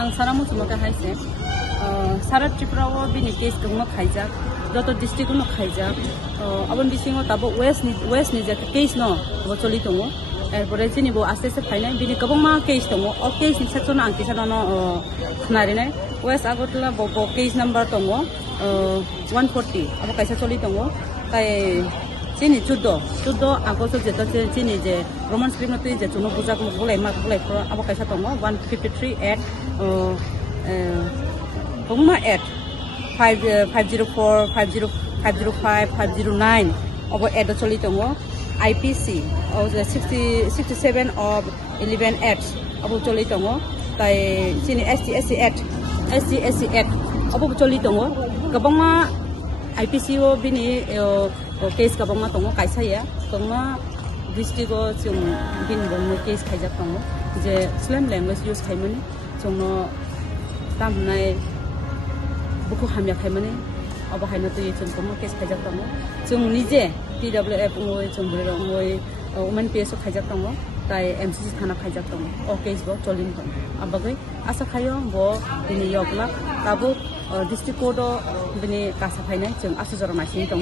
आं सारा मुसुमका हाइसे सारा त्रिपुरा बिनि केस गंमा खाइजा जत डिस्ट्रिक्ट नो खाइजा अबन बिसिङो ताबो वेस्ट नि जे केस न बो चलि दङो एरपरे जिनि बो आस्ते आस्ते फाइनाय बिनि गोबांमा केस दङो अ केस नि सेक्सन आं किसा दनो खनारिनाय वेस्ट आगरतला बो केस नम्बर दङो 140 अब कैसा चलि दङो ताय जिनि 14 आगस्ट जेतो जिनि जे रोमान स्क्रिप्ट नते जे जुनो बुजा को बोलाय मा बोलाय अब कैसा दङो 153 8 Pungma at 504, 505, 509 over at the Solitongo, IPC of the 67 of 11 at Abu Solitongo, by Sini STSC at Abu Solitongo, Gabonga IPC Bini case Gabonga Tongo, Kaisaya, Tonga district bin Bono case Kajatongo, the slam language use Kaimani. जोंनो तामनाय बुकु हामिया खायमाने अब हायना तो ये जोंखौ case खायजाक दङ जों निजे TWF ओय जों बोरं ओय वुमेन पेस खायजाक दङ ताय MCC थाना खायजाक दङ ओ केस बो चलिन दङ अबगै आसा खायो बो दिनै यगला ताबो डिस्ट्रिक्ट कोर्ट बिनि कासा फायनाय जों आसुजरा मासिनि दङ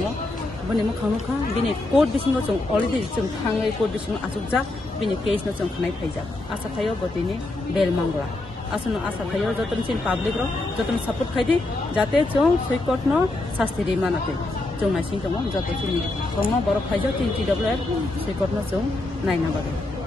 बनि मखानुखा बिनि कोर्ट बिसिङो जों अलरेडी जों थाङै कोर्ट बिसिङो आसुजा बिनि केस न जों खानाय फायजा आसा खायो बो दिनै बेल मांगला आसनो आशा खायो जतन सिन पब्लिक रो जतन सपोर्ट खाइदि जाते जों सुइकोट न शास्ति रे मानाते जों नासिन दङ जते सिन दङ बर खाइजा TWF सुइकोट न जों नायना बागे